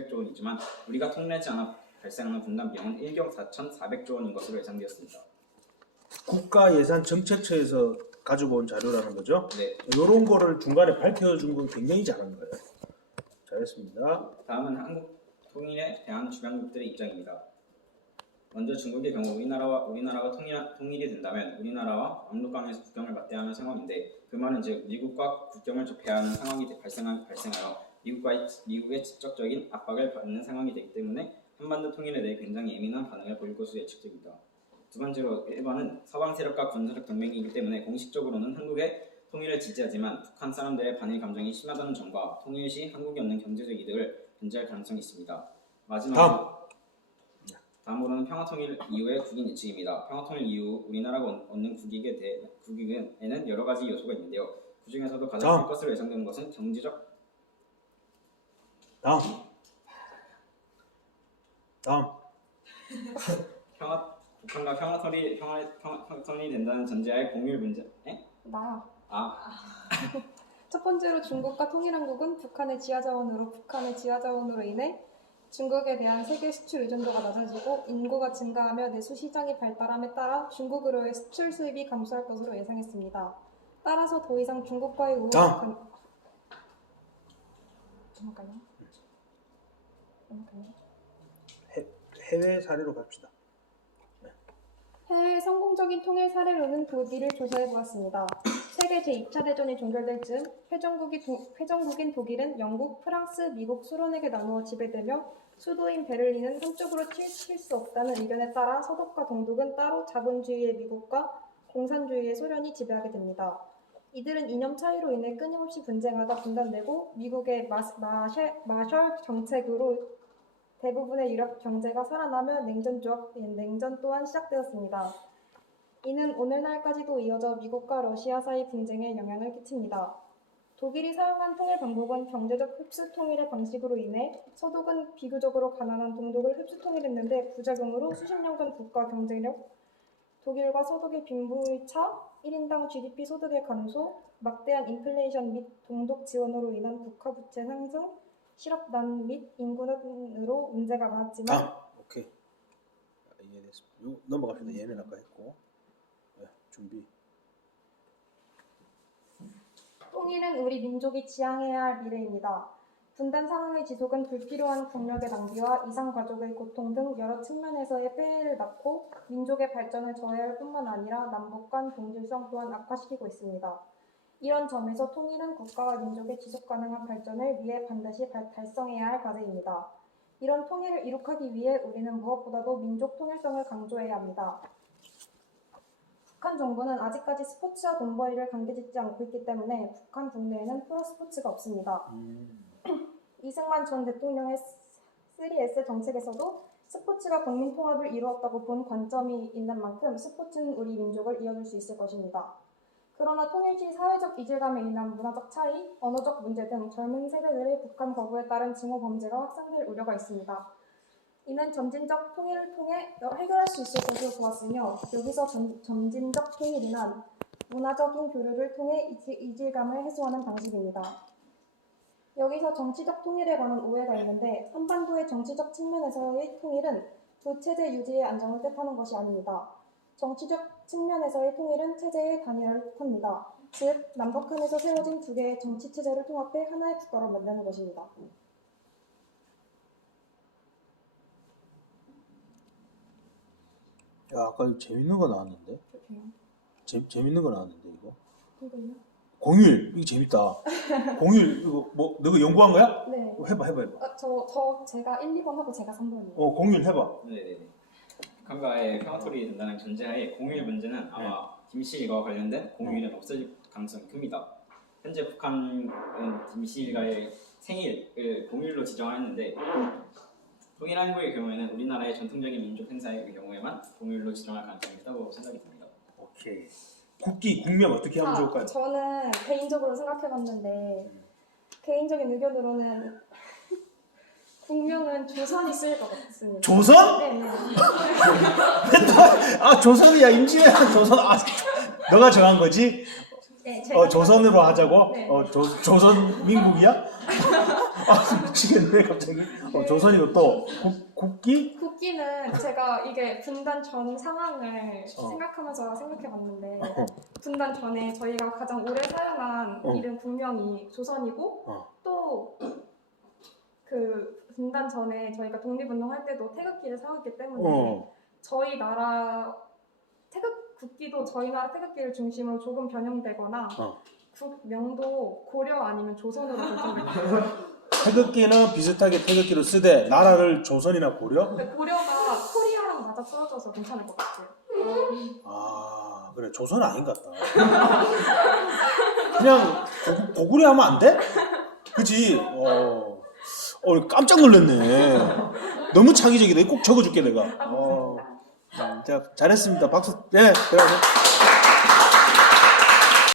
100조 원이지만 우리가 통일하지 않아 발생하는 분담 비용은 1경 4,400조 원인 것으로 예상되었습니다. 국가예산정책처에서 가지고 온 자료라는 거죠? 네. 이런 거를 중간에 밝혀준 건 굉장히 잘한 거예요. 잘했습니다. 다음은 한국 통일에 대한 주변국들의 입장입니다. 먼저 중국의 경우 우리나라가 통일이 된다면 우리나라와 압록강에서 국경을 맞대하는 상황인데 그 말은 즉 미국과 국경을 접해야 하는 상황이 발생하여 미국의 직접적인 압박을 받는 상황이 되기 때문에 한반도 통일에 대해 굉장히 예민한 반응을 보일 것으로 예측됩니다. 두 번째로 일본은 서방 세력과 군사력 동맹이기 때문에 공식적으로는 한국의 통일을 지지하지만 북한 사람들의 반일 감정이 심하다는 점과 통일 시 한국이 얻는 경제적 이득을 견제할 가능성이 있습니다. 다음으로는 평화통일 이후의 국익 예측입니다. 평화통일 이후 우리나라가 얻는 국익에는 여러 가지 요소가 있는데요. 그 중에서도 가장 클 것으로 예상되는 것은 경제적. 북한과 평화통일이 된다는 전제하에 공유일 문제. 나야. 아. 첫 번째로 중국과 통일한국은 북한의 지하자원으로 인해 중국에 대한 세계 수출 의존도가 낮아지고 인구가 증가하며 내수 시장이 발달함에 따라 중국으로의 수출 수입이 감소할 것으로 예상했습니다. 따라서 더 이상 중국과의 우호 해외 사례로 갑시다. 해외의 성공적인 통일 사례로는 독일을 조사해보았습니다. 세계 제2차 대전이 종결될 즈음 회전국인 독일은 영국, 프랑스, 미국, 소련에게 나누어 지배되며 수도인 베를린은 한쪽으로 칠 수 없다는 의견에 따라 서독과 동독은 따로 자본주의의 미국과 공산주의의 소련이 지배하게 됩니다. 이들은 이념 차이로 인해 끊임없이 분쟁하다 분단되고 미국의 마셜 정책으로 대부분의 유럽 경제가 살아나며 냉전 또한 시작되었습니다. 이는 오늘날까지도 이어져 미국과 러시아 사이 분쟁에 영향을 끼칩니다. 독일이 사용한 통일 방법은 경제적 흡수 통일의 방식으로 인해 서독은 비교적으로 가난한 동독을 흡수 통일했는데 부작용으로 수십 년간 국가 경쟁력, 독일과 서독의 빈부의 차, 1인당 GDP 소득의 감소, 막대한 인플레이션 및 동독 지원으로 인한 국가 부채 상승, 실업난 및 인구난으로 문제가 많았지만 오케이. 이해됐습니다. 넘어갑시다. 얘는 아까 했고. 준비. 통일은 우리 민족이 지향해야 할 미래입니다. 분단 상황의 지속은 불필요한 국력의 낭비와 이상가족의 고통 등 여러 측면에서의 폐해를 낳고 민족의 발전을 저해할 뿐만 아니라 남북 간 동질성 또한 악화시키고 있습니다. 이런 점에서 통일은 국가와 민족의 지속가능한 발전을 위해 반드시 달성해야 할 과제입니다. 이런 통일을 이룩하기 위해 우리는 무엇보다도 민족 통일성을 강조해야 합니다. 북한 정부는 아직까지 스포츠와 돈벌이를 관계짓지 않고 있기 때문에 북한 국내에는 프로스포츠가 없습니다. 이승만 전 대통령의 3S 정책에서도 스포츠가 국민 통합을 이루었다고 본 관점이 있는 만큼 스포츠는 우리 민족을 이어줄 수 있을 것입니다. 그러나 통일 시 사회적 이질감에 인한 문화적 차이, 언어적 문제 등 젊은 세대들의 북한 거부에 따른 징후 범죄가 확산될 우려가 있습니다. 이는 점진적 통일을 통해 해결할 수 있을 것으로 보았으며 여기서 점진적 통일이란 문화적인 교류를 통해 이질감을 해소하는 방식입니다. 여기서 정치적 통일에 관한 오해가 있는데 한반도의 정치적 측면에서의 통일은 두 체제 유지의 안정을 뜻하는 것이 아닙니다. 정치적 측면에서의 통일은 체제의 단일화를 뜻합니다. 즉, 남북한에서 세워진 두 개의 정치 체제를 통합해 하나의 국가로 만드는 것입니다. 야, 아까 이거 재밌는 거 나왔는데? 재밌는 거 나왔는데 이거? 이거요? 공휴일 이거 재밌다. 공휴일 이거 뭐 너가 연구한 거야? 네. 해봐. 제가 1, 2번 하고 제가 3번이요. 공휴일 해봐. 네네네. 북한과의 평화토론이 된다는 전제하에 공휴일 문제는 아마 김씨일과 관련된 공휴일은 없어질 가능성이 큽니다. 현재 북한은 김씨일과의 생일을 공휴일로 지정하였는데 통일한국의 경우에는 우리나라의 전통적인 민족 행사의 경우에만 공휴일로 지정할 가능성이 있다고 생각이 듭니다. 오케이. 국명 어떻게 하면 좋을까요? 저는 개인적으로 생각해봤는데 개인적인 의견으로는 국명은 조선이 쓰일 것 같습니다. 조선? 네네. 조선이야 임진왜란 조선. 너가 정한 거지? 네, 조선으로 하자고? 네. 조선 민국이야? 미치겠네 갑자기. 조선이고 또 국기? 국기는 제가 이게 분단 전 상황을 생각하면서 생각해봤는데 분단 전에 저희가 가장 오래 사용한 이름 국명이 조선이고 또 그 분단 전에 저희가 독립운동할 때도 태극기를 사용했기 때문에 저희 나라 국기도 저희 나라 태극기를 중심으로 조금 변형되거나 국명도 고려 아니면 조선으로 결정됩니다. 태극기는 비슷하게 태극기로 쓰되 나라를 조선이나 고려? 근데 고려가 코리아랑 맞아 떨어져서 괜찮을 것 같아요. 아 그래 조선 아닌 것 같다. 그냥 고구려 하면 안 돼? 그지? 깜짝 놀랐네. 너무 창의적이다. 꼭 적어줄게 내가. 자 잘했습니다. 박수. 네, 들어가세요.